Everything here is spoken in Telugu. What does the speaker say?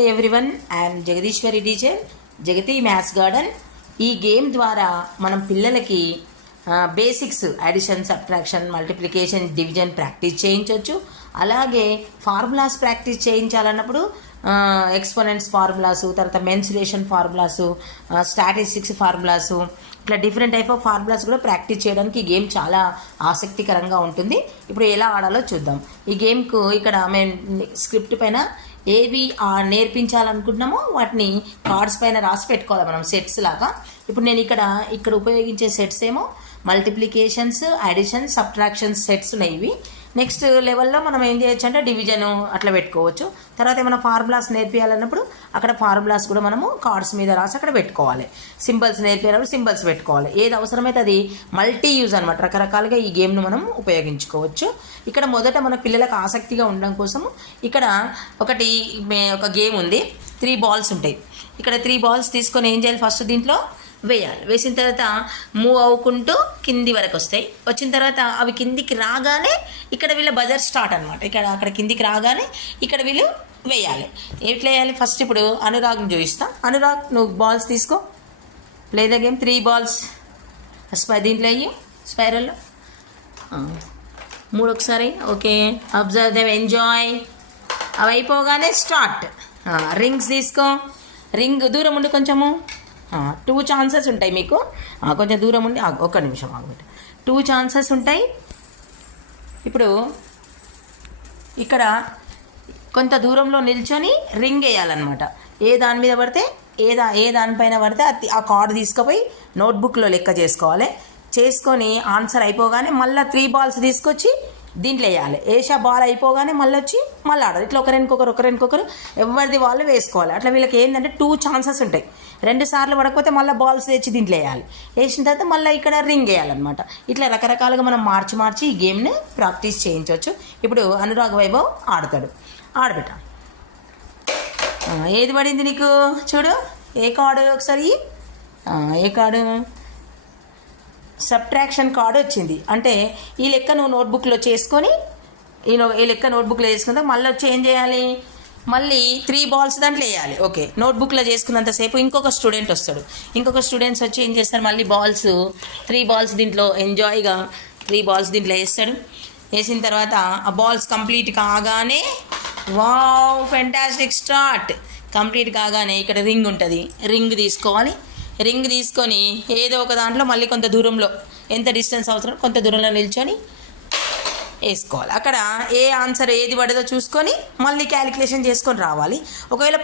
Hey everyone, I am Jagadeeswari teacher Jagathi maths garden. ఈ గేమ్ ద్వారా మనం పిల్లలకి basics addition, subtraction, multiplication, division practice చేయించవచ్చు. అలాగే ఫార్ములాస్ ప్రాక్టీస్ చేయించాలన్నప్పుడు ఎక్స్పోనెంట్స్ ఫార్ములాసు, తర్వాత మెన్సురేషన్ ఫార్ములాసు, స్టాటిస్టిక్స్ ఫార్ములాసు, ఇట్లా డిఫరెంట్ టైప్ ఆఫ్ ఫార్ములాస్ కూడా ప్రాక్టీస్ చేయడానికి ఈ గేమ్ చాలా ఆసక్తికరంగా ఉంటుంది. ఇప్పుడు ఎలా ఆడాలో చూద్దాం. ఈ గేమ్కు ఇక్కడ మేము స్క్రిప్ట్ పైన ఏవి నేర్పించాలనుకుంటున్నామో వాటిని కార్డ్స్ పైన రాసి పెట్టుకోవాలి మనం సెట్స్ లాగా. ఇప్పుడు నేను ఇక్కడ ఉపయోగించే సెట్స్ ఏమో మల్టిప్లికేషన్స్, అడిషన్, సబ్ట్రాక్షన్స్ సెట్స్ ఉన్నాయి. ఇవి నెక్స్ట్ లెవెల్లో మనం ఏం చేయొచ్చు అంటే డివిజన్ అట్లా పెట్టుకోవచ్చు. తర్వాత ఏమైనా ఫార్ములాస్ నేర్పించాలన్నప్పుడు అక్కడ ఫార్ములాస్ కూడా మనము కార్డ్స్ మీద రాసి అక్కడ పెట్టుకోవాలి. సింబల్స్ నేర్పించాలన్నప్పుడు సింబల్స్ పెట్టుకోవాలి. ఏది అవసరమైతే అది మల్టీ యూజ్ అనమాట. రకరకాలుగా ఈ గేమ్ను మనం ఉపయోగించుకోవచ్చు. ఇక్కడ మొదట మన పిల్లలకు ఆసక్తిగా ఉండడం కోసం ఇక్కడ ఒక గేమ్ ఉంది. 3 బాల్స్ ఉంటాయి. ఇక్కడ 3 బాల్స్ తీసుకొని ఏం చేయాలి, ఫస్ట్ దీంట్లో వేయాలి. వేసిన తర్వాత మూవ్ అవ్వుకుంటూ కింది వరకు వస్తాయి. వచ్చిన తర్వాత అవి కిందికి రాగానే ఇక్కడ వీళ్ళ బజర్ స్టార్ట్ అనమాట. అక్కడ కిందికి రాగానే ఇక్కడ వీళ్ళు వేయాలి. ఎట్లా వేయాలి, ఫస్ట్ ఇప్పుడు అనురాగ్ని చూపిస్తా. అనురాగ్, నువ్వు బాల్స్ తీసుకో. Play the game. 3 బాల్స్ దీంట్లో అయ్యి స్పైరల్లో 3 ఒకసారి. Okay, observe them, enjoy. అవి అయిపోగానే స్టార్ట్. రింగ్స్ తీసుకో. రింగ్ దూరం ఉండి కొంచెము. 2 ఛాన్సెస్ ఉంటాయి మీకు. కొంచెం దూరం ఉండి ఒక్క నిమిషం ఆగబెట్టి. 2 ఛాన్సెస్ ఉంటాయి. ఇప్పుడు ఇక్కడ కొంత దూరంలో నిల్చొని రింగ్ వేయాలన్నమాట. ఏ దాని మీద పడితే ఏ దానిపైన పడితే ఆ కార్డు తీసుకుపోయి నోట్బుక్లో లెక్క చేసుకోవాలి. చేసుకొని ఆన్సర్ అయిపోగానే మళ్ళీ 3 బాల్స్ తీసుకొచ్చి దీంట్లో వేయాలి. ఏషా బాల్ అయిపోగానే మళ్ళీ వచ్చి మళ్ళీ ఆడాలి. ఇట్లా ఒకరికొకరు ఎవరిది వాళ్ళు వేసుకోవాలి. అట్లా వీళ్ళకి ఏంటంటే 2 ఛాన్సెస్ ఉంటాయి. 2 సార్లు పడకపోతే మళ్ళీ బాల్స్ తెచ్చి దీంట్లో వేయాలి. వేసిన తర్వాత మళ్ళీ ఇక్కడ రింగ్ వేయాలన్నమాట. ఇట్లా రకరకాలుగా మనం మార్చి ఈ గేమ్ని ప్రాక్టీస్ చేయించవచ్చు. ఇప్పుడు అనురాగ్ వైభవ్ ఆడతాడు. ఆడబెట్ట. ఏది పడింది నీకు చూడు. ఏ కార్డు ఒకసారి. ఏ కార్డు? సబ్ట్రాక్షన్ కార్డు వచ్చింది. అంటే ఈ లెక్క నువ్వు నోట్బుక్లో చేసుకొని ఈ లెక్క నోట్బుక్లో చేసుకుంటే మళ్ళీ వచ్చి ఏం చేయాలి, మళ్ళీ 3 బాల్స్ దాంట్లో వేయాలి. ఓకే, నోట్బుక్లో చేసుకున్నంతసేపు ఇంకొక స్టూడెంట్ వస్తాడు. ఇంకొక స్టూడెంట్స్ వచ్చి ఏం చేస్తారు, మళ్ళీ 3 బాల్స్ దీంట్లో ఎంజాయ్గా 3 బాల్స్ దీంట్లో వేస్తాడు. వేసిన తర్వాత ఆ బాల్స్ కంప్లీట్ కాగానే వావ్ ఫెంటాస్టిక్ స్టార్ట్. కంప్లీట్ కాగానే ఇక్కడ రింగ్ ఉంటుంది. రింగ్ తీసుకోవాలి. రింగ్ తీసుకొని ఏదో ఒక దాంట్లో మళ్ళీ కొంత దూరంలో, ఎంత డిస్టెన్స్ అవసరం కొంత దూరంలో నిల్చొని వేసుకోవాలి. అక్కడ ఏ ఆన్సర్ ఏది పడదో చూసుకొని మళ్ళీ క్యాలిక్యులేషన్ చేసుకొని రావాలి. ఒకవేళ